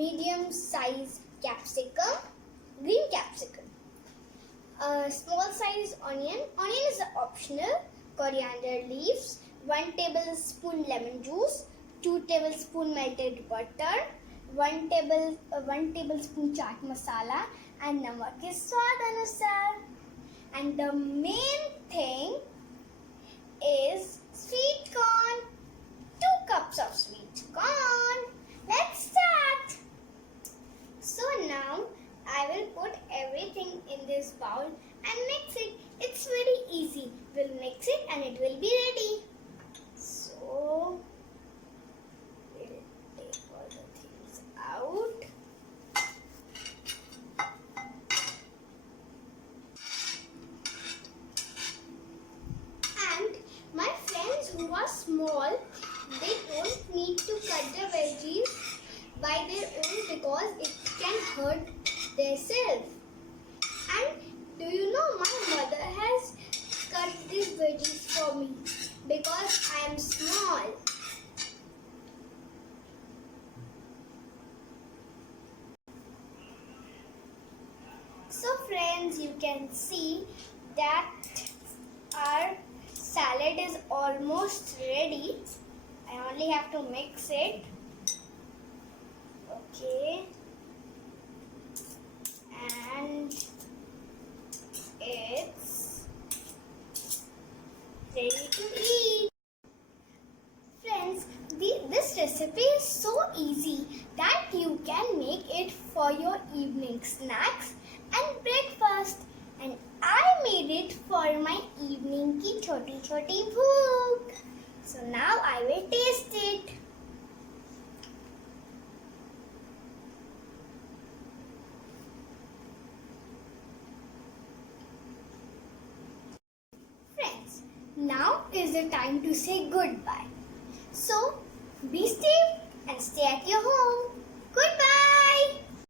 medium size capsicum, green capsicum. A small size onion. Onion is optional. Coriander leaves. 1 tablespoon lemon juice. 2 tablespoon melted butter. 1 tablespoon chaat masala, and namak is swad anusar. And the main thing is sweet corn. 2 cups of sweet corn. Let's start. So now I will put everything in this bowl and mix it. It's very easy. We'll mix it and it will be ready. So we'll take all the things out. And my friends who are small, they don't need to cut the veggies by their own because it can hurt themselves. And do you know my mother has cut these veggies for me because I am small. So friends, you can see that our salad is almost ready. I only have to mix it. Okay. And it's ready to eat. Friends, this recipe is so easy that you can make it for your evening snacks and breakfast. And I made it for my evening ki choti bhook. So now I will taste it. Friends, now is the time to say goodbye. So be safe and stay at your home. Goodbye.